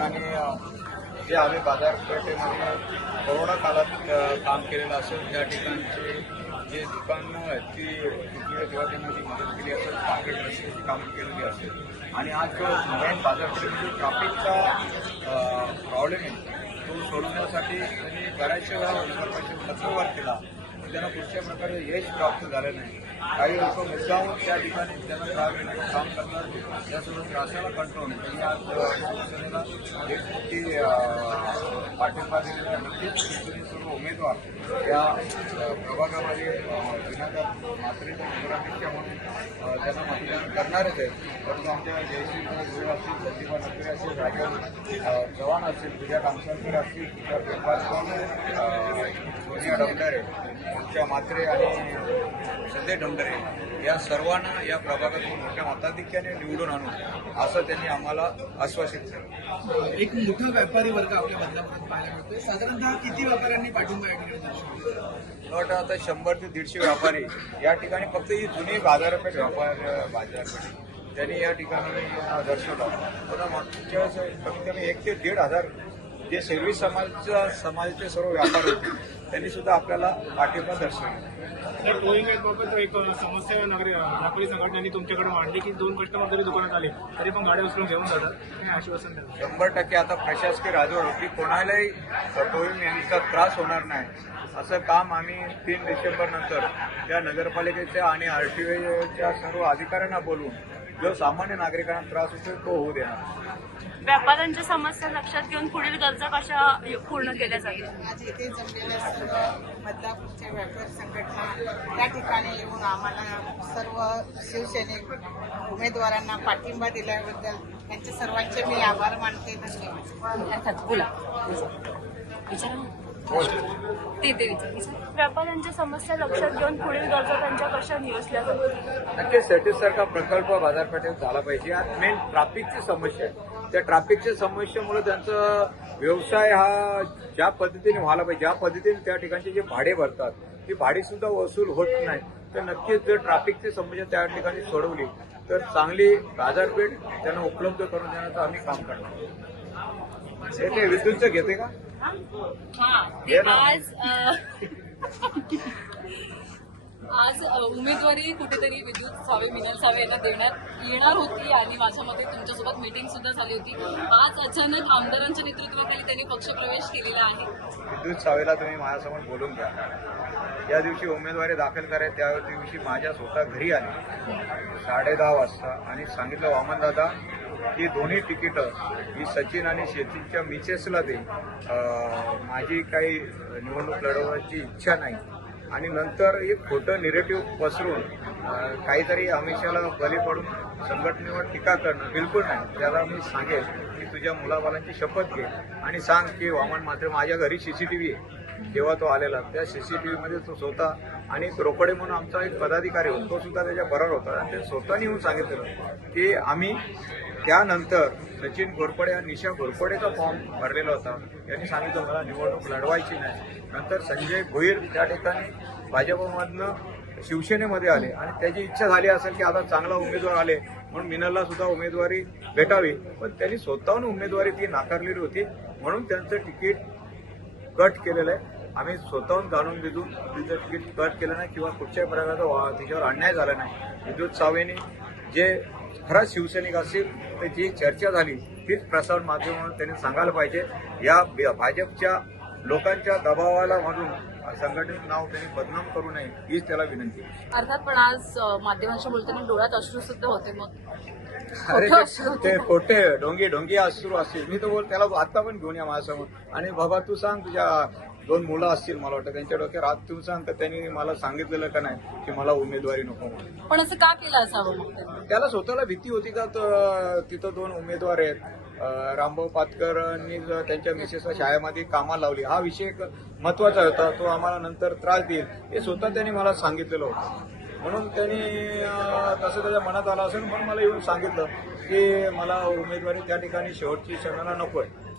आणि जे आम्ही बाजारपेठेमध्ये कोरोना काळात काम केलेलं असेल त्या ठिकाणचे जे दुकानं आहेत ती तिथे किंवा त्यांना जी मदत केली असेल कॉन्क्रीट रस्त्याची कामं केलेली असेल. आणि आज जो मेन बाजारपेठेमध्ये ट्रॅफिकचा प्रॉब्लेम आहे तो सोडवण्यासाठी त्यांनी बऱ्याचशा वेळा नगरपालिकेचा पत्रव्यवहार केला. पण त्यांना कुठच्या प्रकारे यश प्राप्त झालं नाही. काही लोक मुद्दाहून त्या ठिकाणी त्यांना त्रास देण्याचं काम करतात. त्यासोबत त्रासाला कंट्रोल. त्यांनी आज शिवसेनेला एक मोठी पाठिंबा दिलेला आहे नक्कीच शिवसेने सर्व उमेदवार या प्रभागामध्ये विनाकार विनाकात मात्रेचा म्हणून त्यांना मतदान करणारच आहे परंतु आमच्या जयश्री गुरु असतील प्रतिभा नकरे असतील राजन चव्हाण असतील पूजा कामसाळकर असतील तर पेपारकर सोनिया डोंगरे तुमच्या मात्रे आणि संजय डोंगरे या सर्वांना या प्रभागातून मोठ्या मताधिक्याने निवडून आणू असं त्यांनी आम्हाला आश्वासित केलं एक मोठा व्यापारी वर्ग आपल्या बदलामध्ये पाहायला मिळतोय. साधारणतः किती व्यापाऱ्यांनी पाठिंबा या ठिकाणी मला वाटतं आता शंभर ते दीडशे व्यापारी या ठिकाणी फक्त ही जुनी बाजारपेठ व्यापार बाजारपेठ त्यांनी या ठिकाणी दर्शवला. पण मागच्या कमीत कमी एक ते दीड हजार जे सर्व्हिस समाजचा समाजाचे सर्व व्यापार होते त्यांनी सुद्धा आपल्याला पाठिंबा दर्शवला. तर टोईंग बाबत एक समस्या नगरी व्यापारी संघटनांनी तुमच्याकडे मांडली की दोन कस्टमर जरी दुकानात आले तरी पण गाड्या उचलून घेऊन जातात. हे आश्वासन द्या शंभर टक्के आता प्रशासकीय राजवट होती. कोणालाही टोळी यांचा त्रास होणार नाही. असं काम आम्ही तीन डिसेंबर नंतर त्या नगरपालिकेच्या आणि आरटीओच्या सर्व अधिकाऱ्यांना बोलवून जो सामान्य नागरिकांना त्रास होतो तो होऊ देणार. व्यापाऱ्यांच्या समस्या लक्षात घेऊन पुढील गरजा कशा पूर्ण केल्या जातील? आज इथे जमलेल्या सर्व बदलापूरच्या व्यापारी संघटना या ठिकाणी येऊन आम्हाला सर्व शिवसैनिक उमेदवारांना पाठिंबा दिल्याबद्दल त्यांचे सर्वांचे मी आभार मानते. धन्यवाद. बोला. ते ते व्यापाऱ्यांच्या समस्या लक्षात घेऊन पुढील गरजा त्यांच्या कशा नियोजल्या जातील नक्कीच सेटीसारखा प्रकल्प बाजारपेठेत झाला पाहिजे. यात मेन ट्रॅफिकची समस्या आहे. त्या ट्रॅफिकच्या समस्येमुळे त्यांचा व्यवसाय हा ज्या पद्धतीने व्हायला पाहिजे ज्या पद्धतीने त्या ठिकाणचे जे भाडे भरतात ती भाडी सुद्धा वसूल होत नाही. तर नक्कीच जर ट्रॅफिकची समस्या त्या ठिकाणी सोडवली तर चांगली बाजारपेठ त्यांना उपलब्ध करून देण्याचं आम्ही काम करणार. हे विद्युतचं घेते का. आज आज उमेदवारी कुठेतरी विद्युत सावे मिनल सावे यांना देण्यात येणार होती आणि माझ्या मते तुमच्यासोबत मीटिंग सुद्धा झाली होती. आज अचानक आमदारांच्या नेतृत्वाखाली त्यांनी पक्षप्रवेश केलेला आहे. विद्युत सावेला तुम्ही माझ्यासमोर बोलून घ्या. ज्या दिवशी उमेदवारी दाखल करायची त्या दिवशी माझ्या स्वतः घरी आले. साडे दहा वाजता. आणि सांगितलं वामन दादा ही दोन्ही तिकीटं ही सचिन आणि शेतीच्या मिसेसला दे माझी काही निवडणूक लढवण्याची इच्छा नाही. आणि नंतर एक खोटं निरेटिव्ह पसरून काहीतरी अमिषाला बली पडून संघटनेवर टीका करणं बिलकुल नाही. त्याला मी सांगेल की तुझ्या मुलाबालांची शपथ घे आणि सांग की वामन मात्र माझ्या घरी सीसीटीव्ही आहे. जेव्हा तो आलेला त्या सीसीटीव्ही मध्ये तो स्वतः आणि रोकडे म्हणून आमचा एक पदाधिकारी होता तो सुद्धा त्याच्या बरोबर होता. आणि ते स्वतःने येऊन सांगितलं की आम्ही त्यानंतर सचिन घोरपडे आणि निशा घोरपडेचा फॉर्म भरलेला होता. यांनी सांगितलं मला निवडणूक लढवायची नाही. नंतर संजय भोईर त्या ठिकाणी भाजपमधनं शिवसेनेमध्ये आले. आणि त्याची इच्छा झाली असेल की आता चांगला उमेदवार आले म्हणून मिनलला सुद्धा उमेदवारी भेटावी. पण त्यांनी स्वतःहून उमेदवारी ती नाकारलेली होती. म्हणून त्यांचं तिकीट कट केलेलं आहे. आम्ही स्वतःहून जाणून बुजून तिचं तिकीट कट केलं नाही किंवा कुठच्याही प्रकारचा तिच्यावर अन्याय झाला नाही. विद्युत सावेनी जे खरंच शिवसैनिक असतील तर जी चर्चा झाली तीच प्रसार माध्यमातून त्यांनी सांगायला पाहिजे. या भाजपच्या लोकांच्या दबावाला म्हणून संघटनेचं नाव त्यांनी बदनाम करू नये हीच त्याला विनंती. अर्थात पण आज अ, माध्यमांशी बोलताना डोळ्यात अश्रू सुद्धा होते मग. अरे ते- खोटे डोंगी डोंगी अश्रू असतील. मी तर बोल त्याला आता पण घेऊन या माझ्यासमोर. आणि बाबा तू सांग तुझ्या दोन मुलं असतील मला वाटतं. त्यांच्या डोक्यात रात तू सांग तर त्यांनी मला सांगितलेलं का नाही की मला उमेदवारी नको म्हणून. पण असं का केलं असावं मग? त्यांनी? त्याला स्वतःला भीती होती का? तर तिथं दोन उमेदवार आहेत. अं, रामभाऊ पातकरांनी ज- त्यांच्या मिसेसला शाळेमध्ये कामाला लावली. हा विषय एक महत्त्वाचा होता. तो आम्हाला नंतर त्रास देईल. हे स्वतः त्यांनी मला सांगितलेलं होतं. म्हणून त्यांनी अं, तसं त्याच्या मनात आलं असेल. म्हणून मला येऊन सांगितलं की मला उमेदवारी त्या ठिकाणी शेवटची क्षणाला नको आहे.